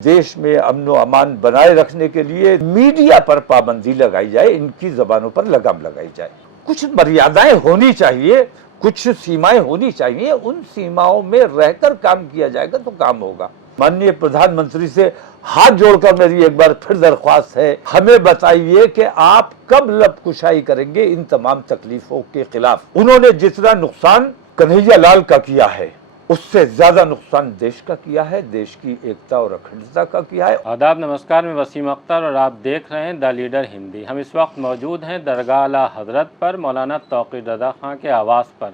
देश में अमन व अमान बनाए रखने के लिए मीडिया पर पाबंदी लगाई जाए, इनकी जबानों पर लगाम लगाई जाए। कुछ मर्यादाएं होनी चाहिए, कुछ सीमाएं होनी चाहिए, उन सीमाओं में रहकर काम किया जाएगा तो काम होगा। माननीय प्रधानमंत्री से हाथ जोड़कर मेरी एक बार फिर दरख्वास्त है, हमें बताइए कि आप कब लबकुशाई करेंगे इन तमाम तकलीफों के खिलाफ। उन्होंने जितना नुकसान कन्हैया लाल का किया है उससे ज्यादा नुकसान देश का किया है, देश की एकता और अखंडता का किया है। आदाब, नमस्कार। मैं वसीम अख्तर और आप देख रहे हैं द लीडर हिंदी। हम इस वक्त मौजूद हैं दरगाह आला हज़रत पर मौलाना तौक़ीर रज़ा ख़ान के आवास पर।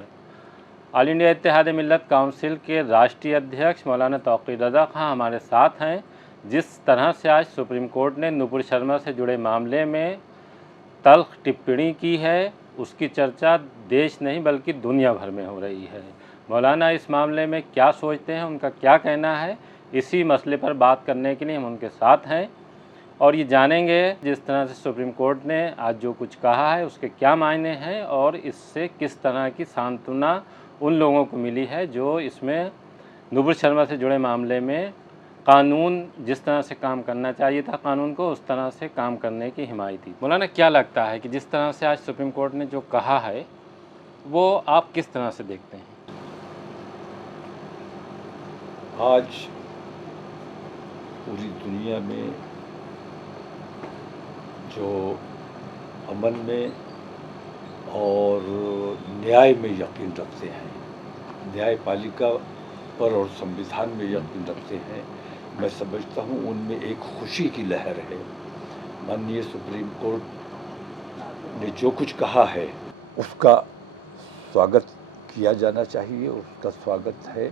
ऑल इंडिया इत्तेहाद मिल्लत काउंसिल के राष्ट्रीय अध्यक्ष मौलाना तौक़ीर रज़ा ख़ान हमारे साथ हैं। जिस तरह से आज सुप्रीम कोर्ट ने नुपुर शर्मा से जुड़े मामले में तल्ख़ टिप्पणी की है, उसकी चर्चा देश नहीं बल्कि दुनिया भर में हो रही है। मौलाना इस मामले में क्या सोचते हैं, उनका क्या कहना है, इसी मसले पर बात करने के लिए हम उनके साथ हैं और ये जानेंगे जिस तरह से सुप्रीम कोर्ट ने आज जो कुछ कहा है उसके क्या मायने हैं और इससे किस तरह की सांत्वना उन लोगों को मिली है जो इसमें नुपुर शर्मा से जुड़े मामले में कानून जिस तरह से काम करना चाहिए था कानून को उस तरह से काम करने की हिमायत थी। मौलाना, क्या लगता है कि जिस तरह से आज सुप्रीम कोर्ट ने जो कहा है वो आप किस तरह से देखते हैं? आज पूरी दुनिया में जो अमन में और न्याय में यकीन रखते हैं, न्यायपालिका पर और संविधान में यकीन रखते हैं, मैं समझता हूँ उनमें एक खुशी की लहर है। माननीय सुप्रीम कोर्ट ने जो कुछ कहा है उसका स्वागत किया जाना चाहिए, उसका स्वागत है।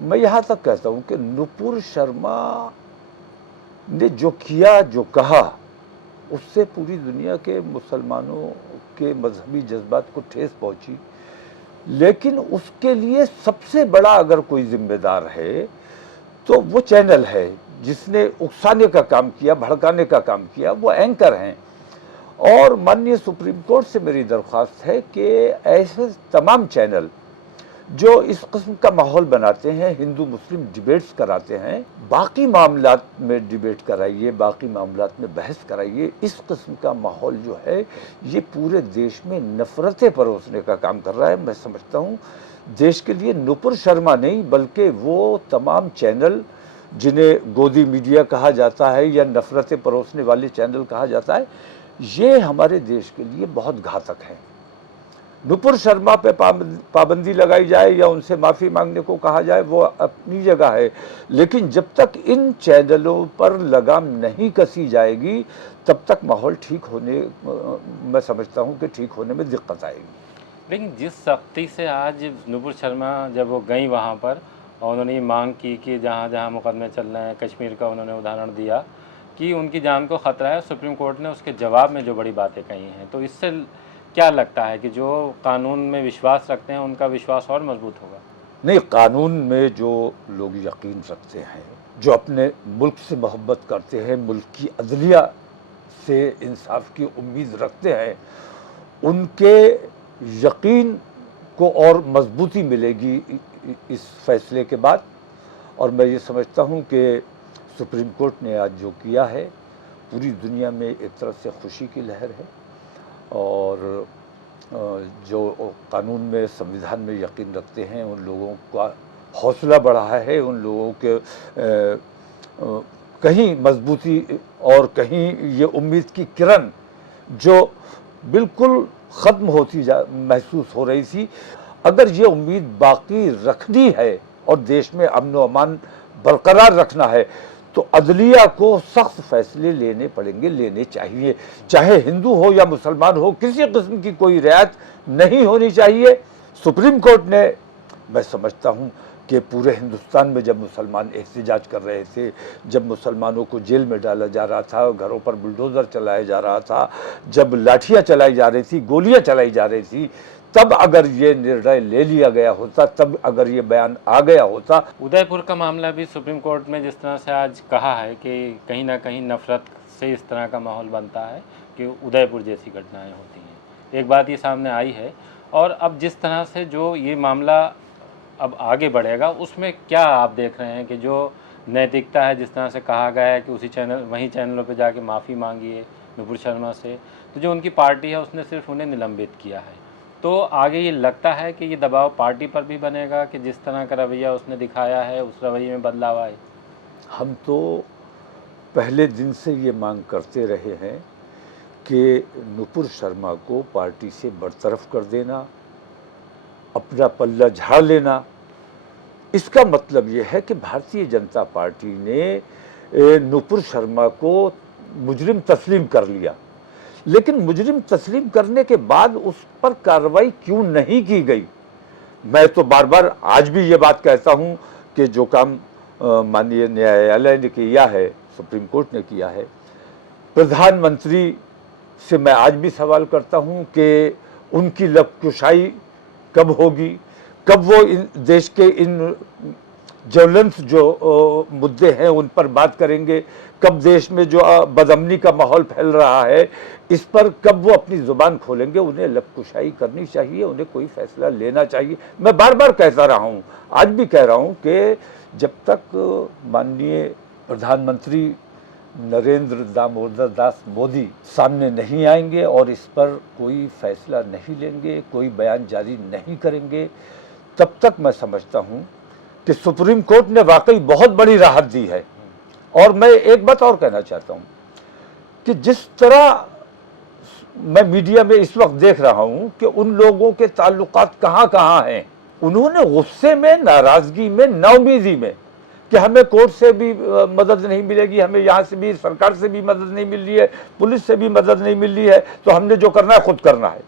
मैं यहाँ तक कहता हूँ कि नुपुर शर्मा ने जो किया, जो कहा, उससे पूरी दुनिया के मुसलमानों के मजहबी जज्बात को ठेस पहुँची, लेकिन उसके लिए सबसे बड़ा अगर कोई जिम्मेदार है तो वो चैनल है जिसने उकसाने का काम किया, भड़काने का काम किया, वो एंकर हैं। और माननीय सुप्रीम कोर्ट से मेरी दरख्वास्त है कि ऐसे तमाम चैनल जो इस किस्म का माहौल बनाते हैं, हिंदू मुस्लिम डिबेट्स कराते हैं, बाकी मामलात में डिबेट कराइए, बाकी मामलात में बहस कराइए। इस किस्म का माहौल जो है ये पूरे देश में नफरतें परोसने का काम कर रहा है। मैं समझता हूँ देश के लिए नुपुर शर्मा नहीं बल्कि वो तमाम चैनल जिन्हें गोदी मीडिया कहा जाता है या नफरतें परोसने वाले चैनल कहा जाता है, ये हमारे देश के लिए बहुत घातक है। नुपुर शर्मा पे पाबंदी लगाई जाए या उनसे माफ़ी मांगने को कहा जाए वो अपनी जगह है, लेकिन जब तक इन चैनलों पर लगाम नहीं कसी जाएगी तब तक माहौल ठीक होने, मैं समझता हूँ कि ठीक होने में दिक्कत आएगी। लेकिन जिस सख्ती से आज नुपुर शर्मा जब वो गई वहाँ पर और उन्होंने ये मांग की कि जहाँ जहाँ मुकदमे चल रहे हैं, कश्मीर का उन्होंने उदाहरण दिया कि उनकी जान को ख़तरा है, सुप्रीम कोर्ट ने उसके जवाब में जो बड़ी बातें कही हैं, तो इससे क्या लगता है कि जो कानून में विश्वास रखते हैं उनका विश्वास और मजबूत होगा? नहीं, कानून में जो लोग यकीन रखते हैं, जो अपने मुल्क से मोहब्बत करते हैं, मुल्क की अदलिया से इंसाफ की उम्मीद रखते हैं, उनके यकीन को और मजबूती मिलेगी इस फैसले के बाद। और मैं ये समझता हूँ कि सुप्रीम कोर्ट ने आज जो किया है पूरी दुनिया में एक तरफ से खुशी की लहर है और जो कानून में, संविधान में यकीन रखते हैं उन लोगों का हौसला बढ़ा है, उन लोगों के कहीं मजबूती और कहीं ये उम्मीद की किरण जो बिल्कुल ख़त्म होती महसूस हो रही थी, अगर ये उम्मीद बाकी रखनी है और देश में अमन व अमान बरकरार रखना है तो अदलिया को सख्त फैसले लेने पड़ेंगे, लेने चाहिए। चाहे हिंदू हो या मुसलमान हो, किसी किस्म की कोई रियायत नहीं होनी चाहिए। सुप्रीम कोर्ट ने, मैं समझता हूँ कि पूरे हिंदुस्तान में जब मुसलमान एहतजाज कर रहे थे, जब मुसलमानों को जेल में डाला जा रहा था, घरों पर बुलडोज़र चलाया जा रहा था, जब लाठियाँ चलाई जा रही थी, गोलियाँ चलाई जा रही थी, तब अगर ये निर्णय ले लिया गया होता, तब अगर ये बयान आ गया होता। उदयपुर का मामला भी सुप्रीम कोर्ट में जिस तरह से आज कहा है कि कहीं ना कहीं नफरत से इस तरह का माहौल बनता है कि उदयपुर जैसी घटनाएं होती हैं, एक बात ये सामने आई है। और अब जिस तरह से जो ये मामला अब आगे बढ़ेगा उसमें क्या आप देख रहे हैं कि जो नैतिकता है, जिस तरह से कहा गया है कि उसी चैनल वहीं चैनलों पे जाके माफ़ी मांगिए नुपुर शर्मा से, तो जो उनकी पार्टी है उसने सिर्फ उन्हें निलंबित किया है। तो आगे ये लगता है कि ये दबाव पार्टी पर भी बनेगा कि जिस तरह का रवैया उसने दिखाया है उस रवैये में बदलाव आए। हम तो पहले दिन से ये मांग करते रहे हैं कि नुपुर शर्मा को पार्टी से बरतरफ कर देना, अपना पल्ला झाड़ लेना। इसका मतलब ये है कि भारतीय जनता पार्टी ने नुपुर शर्मा को मुजरिम तस्लीम कर लिया, लेकिन मुजरिम तस्लीम करने के बाद उस पर कार्रवाई क्यों नहीं की गई। मैं तो बार बार आज भी ये बात कहता हूं कि जो काम माननीय न्यायालय ने किया है, सुप्रीम कोर्ट ने किया है, प्रधानमंत्री से मैं आज भी सवाल करता हूं कि उनकी लबकुशाई कब होगी, कब वो इन देश के इन ज्वलंत जो मुद्दे हैं उन पर बात करेंगे, कब देश में जो बदअमनी का माहौल फैल रहा है इस पर कब वो अपनी जुबान खोलेंगे। उन्हें लबकुशाई करनी चाहिए, उन्हें कोई फैसला लेना चाहिए। मैं बार बार कहता रहा हूँ, आज भी कह रहा हूँ कि जब तक माननीय प्रधानमंत्री नरेंद्र दामोदर दास मोदी सामने नहीं आएंगे और इस पर कोई फैसला नहीं लेंगे, कोई बयान जारी नहीं करेंगे, तब तक मैं समझता हूं कि सुप्रीम कोर्ट ने वाकई बहुत बड़ी राहत दी है। और मैं एक बात और कहना चाहता हूं कि जिस तरह मैं मीडिया में इस वक्त देख रहा हूं कि उन लोगों के ताल्लुकात कहां हैं, उन्होंने गुस्से में, नाराजगी में, नाउमीदी में कि हमें कोर्ट से भी मदद नहीं मिलेगी, हमें यहाँ से भी, सरकार से भी मदद नहीं मिल रही है, पुलिस से भी मदद नहीं मिल रही है, तो हमने जो करना है खुद करना है।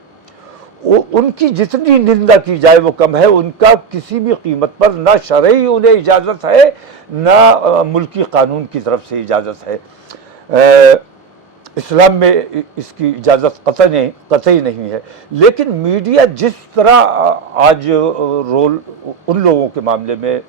उनकी जितनी निंदा की जाए वो कम है। उनका किसी भी कीमत पर ना शरई उन्हें इजाज़त है, ना मुल्की कानून की तरफ से इजाज़त है। इस्लाम में इसकी इजाज़त कतई नहीं है। लेकिन मीडिया जिस तरह आज रोल उन लोगों के मामले में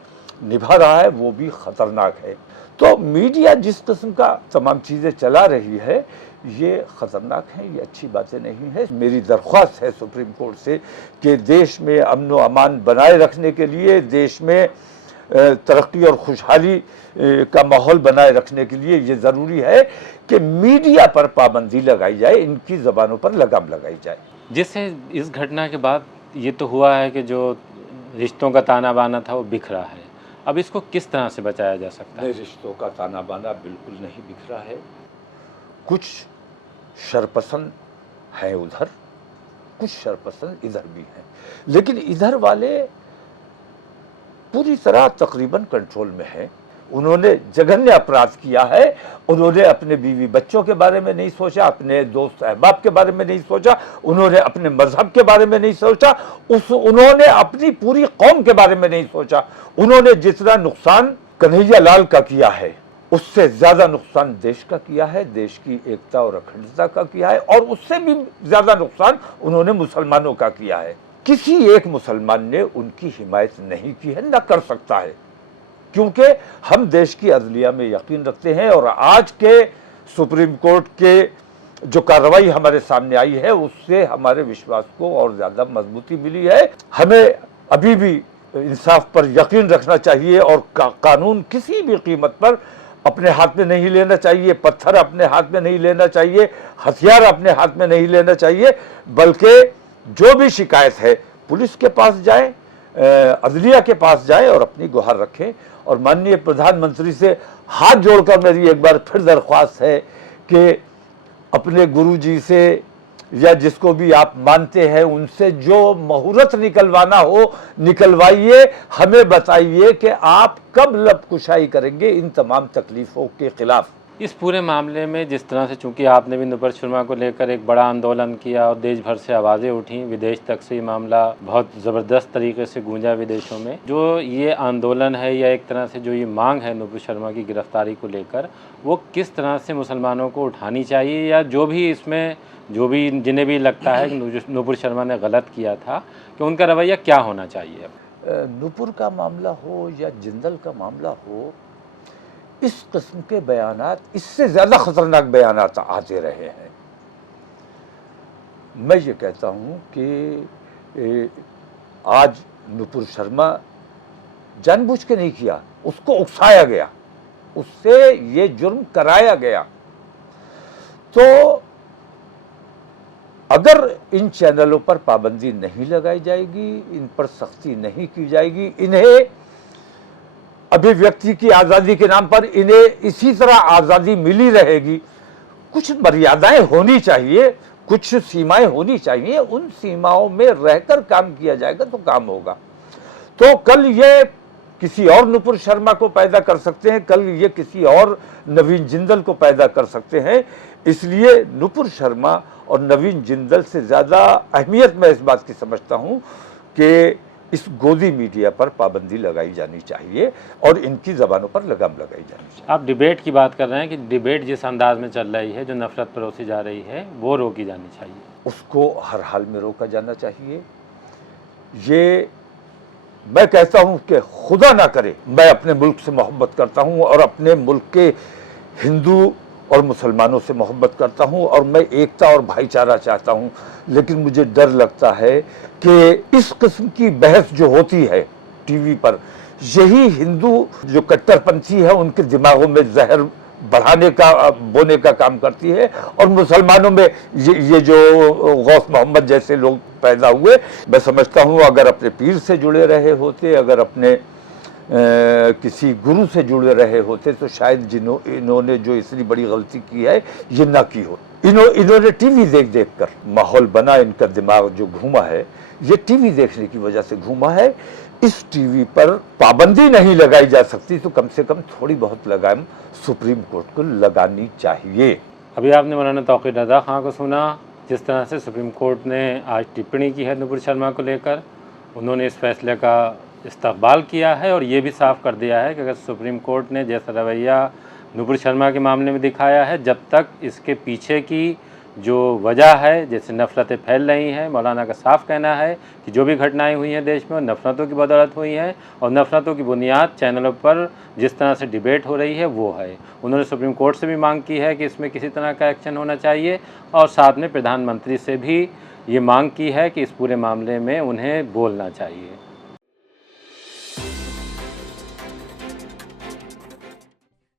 निभा रहा है वो भी ख़तरनाक है। तो मीडिया जिस किस्म का तमाम चीज़ें चला रही है ये ख़तरनाक है, ये अच्छी बातें नहीं है। मेरी दरख्वास्त है सुप्रीम कोर्ट से कि देश में अमन व अमान बनाए रखने के लिए, देश में तरक्की और खुशहाली का माहौल बनाए रखने के लिए ये ज़रूरी है कि मीडिया पर पाबंदी लगाई जाए, इनकी ज़बानों पर लगाम लगाई जाए। जिससे इस घटना के बाद ये तो हुआ है कि जो रिश्तों का ताना बाना था वो बिखरा है, अब इसको किस तरह से बचाया जा सकता है? रिश्तों का ताना बाना बिल्कुल नहीं बिखरा है। कुछ शरपसंद हैं उधर, कुछ शरपसंद इधर भी हैं, लेकिन इधर वाले पूरी तरह तकरीबन कंट्रोल में है। उन्होंने जघन्य अपराध किया है। उन्होंने अपने बीवी बच्चों के बारे में नहीं सोचा, अपने दोस्त अहबाब के बारे में नहीं सोचा, उन्होंने अपने मजहब के बारे में नहीं सोचा, उन्होंने अपनी पूरी कौम के बारे में नहीं सोचा। उन्होंने जितना नुकसान कन्हैया लाल का किया है उससे ज्यादा नुकसान देश का किया है, देश की एकता और अखंडता का किया है, और उससे भी ज्यादा नुकसान उन्होंने मुसलमानों का किया है। किसी एक मुसलमान ने उनकी हिमायत नहीं की है, न कर सकता है, क्योंकि हम देश की अदलिया में यकीन रखते हैं। और आज के सुप्रीम कोर्ट के जो कार्रवाई हमारे सामने आई है उससे हमारे विश्वास को और ज्यादा मजबूती मिली है। हमें अभी भी इंसाफ पर यकीन रखना चाहिए और कानून किसी भी कीमत पर अपने हाथ में नहीं लेना चाहिए, पत्थर अपने हाथ में नहीं लेना चाहिए, हथियार अपने हाथ में नहीं लेना चाहिए, बल्कि जो भी शिकायत है पुलिस के पास जाए, अदलिया के पास जाए और अपनी गुहार रखें। और माननीय प्रधानमंत्री से हाथ जोड़कर मेरी एक बार फिर दरख्वास्त है कि अपने गुरुजी से या जिसको भी आप मानते हैं उनसे जो मुहूर्त निकलवाना हो निकलवाइए, हमें बताइए कि आप कब लबकुशाई करेंगे इन तमाम तकलीफ़ों के खिलाफ। इस पूरे मामले में जिस तरह से, चूंकि आपने भी नुपुर शर्मा को लेकर एक बड़ा आंदोलन किया और देश भर से आवाज़ें उठी, विदेश तक से ये मामला बहुत ज़बरदस्त तरीके से गूंजा विदेशों में, जो ये आंदोलन है या एक तरह से जो ये मांग है नुपुर शर्मा की गिरफ्तारी को लेकर, वो किस तरह से मुसलमानों को उठानी चाहिए, या जो भी इसमें जो भी जिन्हें भी लगता है कि नुपुर शर्मा ने गलत किया था कि उनका रवैया क्या होना चाहिए? नुपुर का मामला हो या जिंदल का मामला हो, इस किस्म के बयानात, इससे ज़्यादा ख़तरनाक बयानात आते रहे हैं। मैं ये कहता हूँ कि आज नुपुर शर्मा जानबूझ के नहीं किया, उसको उकसाया गया। उससे ये जुर्म कराया गया। तो अगर इन चैनलों पर पाबंदी नहीं लगाई जाएगी, इन पर सख्ती नहीं की जाएगी, इन्हें अभिव्यक्ति की आज़ादी के नाम पर इन्हें इसी तरह आज़ादी मिली रहेगी। कुछ मर्यादाएं होनी चाहिए, कुछ सीमाएं होनी चाहिए, उन सीमाओं में रहकर काम किया जाएगा तो काम होगा। तो कल ये किसी और नुपुर शर्मा को पैदा कर सकते हैं, कल ये किसी और नवीन जिंदल को पैदा कर सकते हैं। इसलिए नुपुर शर्मा और नवीन जिंदल से ज़्यादा अहमियत मैं इस बात की समझता हूँ कि इस गोदी मीडिया पर पाबंदी लगाई जानी चाहिए और इनकी ज़बानों पर लगाम लगाई जानी चाहिए। आप डिबेट की बात कर रहे हैं कि डिबेट जिस अंदाज में चल रही है, जो नफरत परोसी जा रही है, वो रोकी जानी चाहिए। उसको हर हाल में रोका जाना चाहिए। ये मैं कहता हूं कि खुदा ना करे, मैं अपने मुल्क से मोहब्बत करता हूं और अपने मुल्क के हिंदू और मुसलमानों से मोहब्बत करता हूं और मैं एकता और भाईचारा चाहता हूं, लेकिन मुझे डर लगता है कि इस किस्म की बहस जो होती है टीवी पर, यही हिंदू जो कट्टरपंथी है उनके दिमागों में जहर बढ़ाने का, बोने का काम करती है और मुसलमानों में ये जो गौस मोहम्मद जैसे लोग पैदा हुए, मैं समझता हूँ अगर अपने पीर से जुड़े रहे होते, अगर अपने किसी गुरु से जुड़े रहे होते तो शायद इन्होंने जो इतनी बड़ी गलती की है ये ना की हो। इन्होंने टीवी देख देख कर माहौल बना, इनका दिमाग जो घूमा है ये टीवी देखने की वजह से घूमा है। इस टीवी पर पाबंदी नहीं लगाई जा सकती तो कम से कम थोड़ी बहुत लगाम सुप्रीम कोर्ट को लगानी चाहिए। अभी आपने मौलाना तौक़ीर रज़ा खां को सुना, जिस तरह से सुप्रीम कोर्ट ने आज टिप्पणी की है नुपुर शर्मा को लेकर, उन्होंने इस फैसले का इस्तक़बाल किया है और ये भी साफ़ कर दिया है कि अगर सुप्रीम कोर्ट ने जैसा रवैया नुपुर शर्मा के मामले में दिखाया है, जब तक इसके पीछे की जो वजह है, जैसे नफ़रतें फैल रही हैं, मौलाना का साफ कहना है कि जो भी घटनाएं हुई हैं देश में वो नफ़रतों की बदौलत हुई हैं और नफ़रतों की बुनियाद चैनलों पर जिस तरह से डिबेट हो रही है वो है। उन्होंने सुप्रीम कोर्ट से भी मांग की है कि इसमें किसी तरह का एक्शन होना चाहिए और साथ में प्रधानमंत्री से भी ये मांग की है कि इस पूरे मामले में उन्हें बोलना चाहिए।